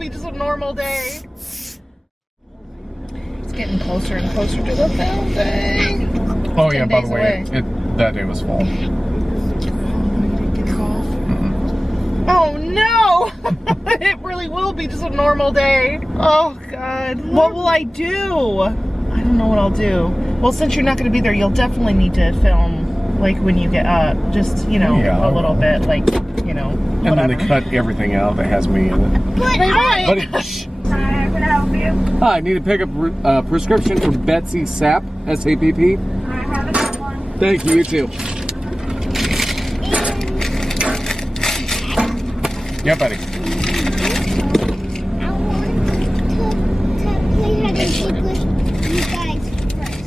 be just a normal day. It's getting closer and closer to the fountain. Oh yeah, by the way, that day was full. Oh no! It really will be just a normal day. Oh God. What will I do? I don't know what I'll do. Well, since you're not going to be there, you'll definitely need to film, like, when you get up. Just, you know, a little bit, like, you know, whatever. And then they cut everything out that has me in it. But shh. Hi, can I help you? Hi, I need to pick up a prescription for Betsy Sapp, S-A-P-P. I have another one. Thank you, you too. Yeah, buddy. I want to play hide and seek with you guys first.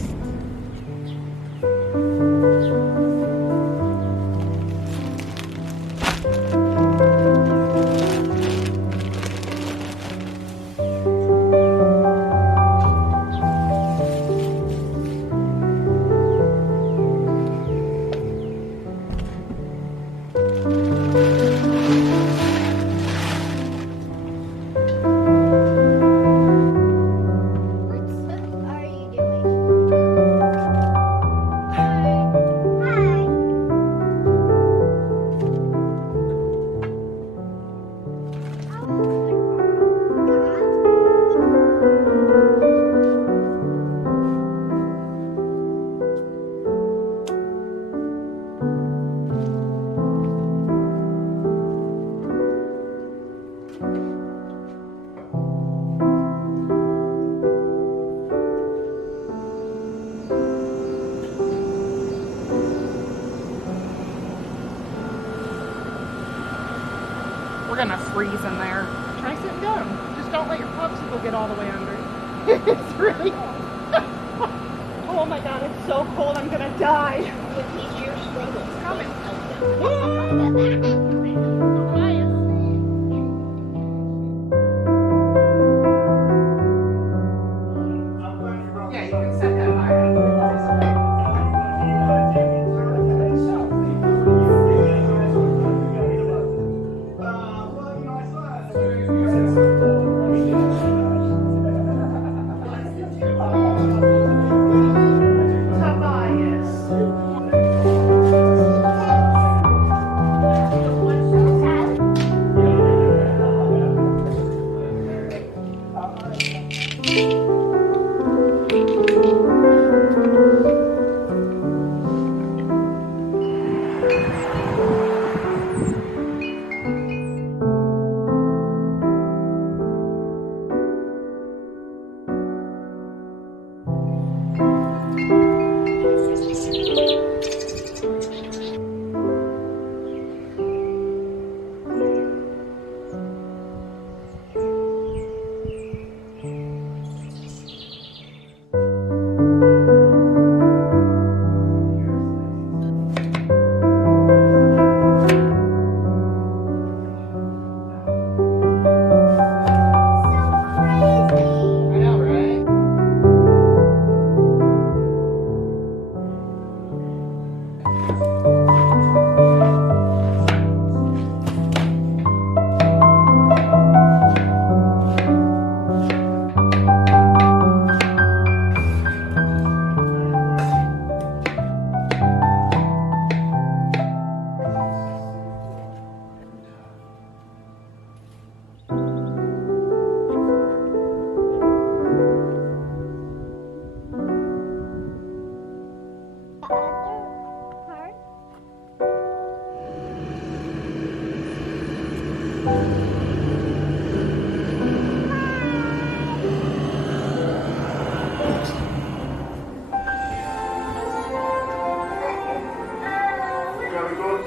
We're gonna freeze in there. Try sitting down. Just don't let your popsicle get all the way under. It's really cold. Oh my God, it's so cold, I'm gonna die. With easier struggles. Coming. Yeah, you can set that fire.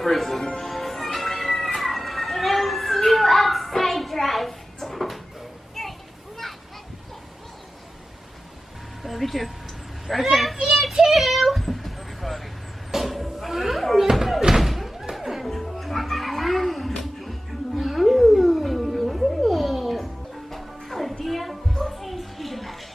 Prison. And I will see you outside drive. Love you too. Drive Love safe. you too. Oh, dear. What seems to be the matter?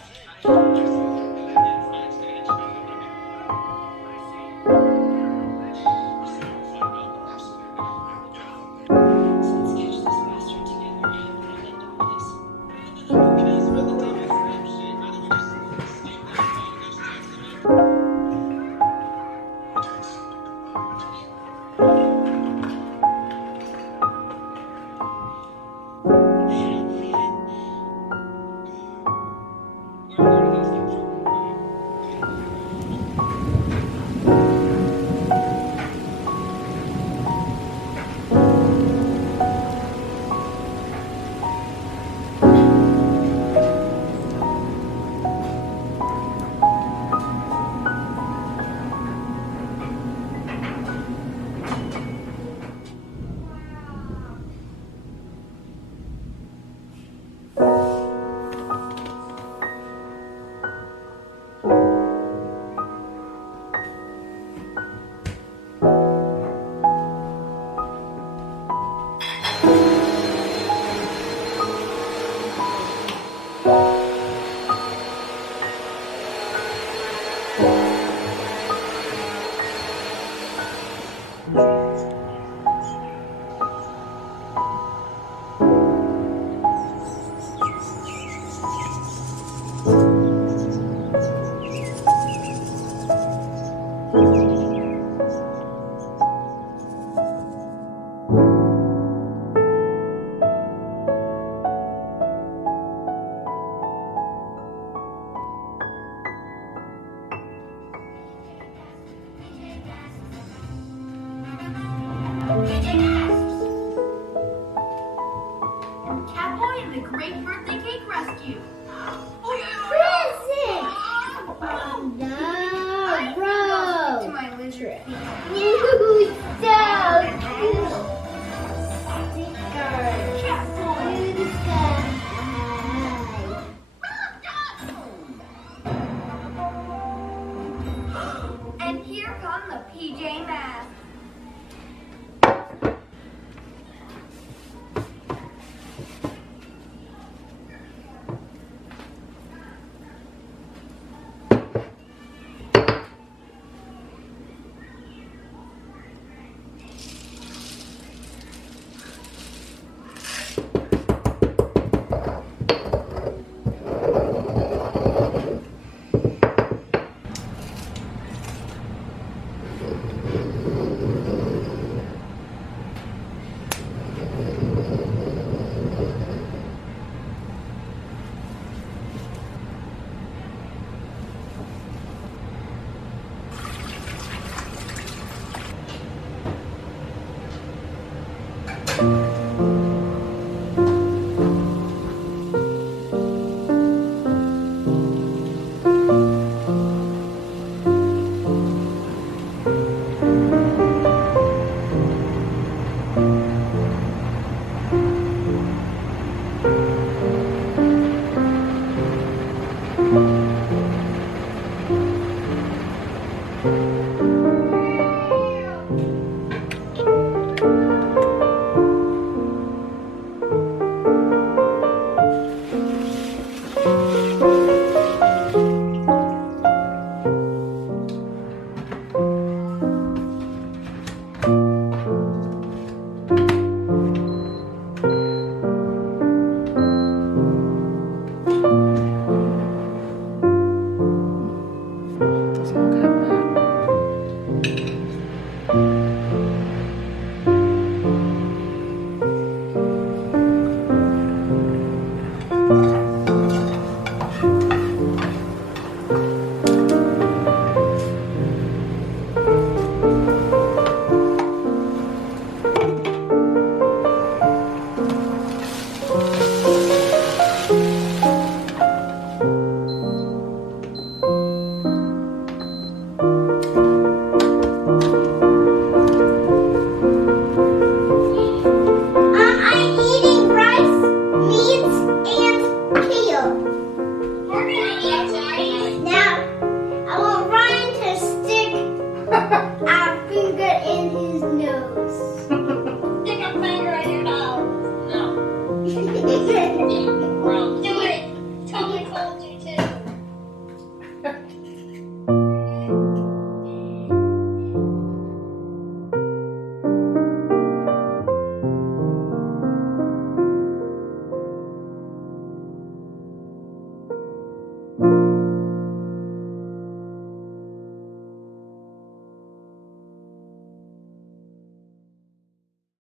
am the Great Birthday Cake Rescue. Present! No, To bro! my lizard. You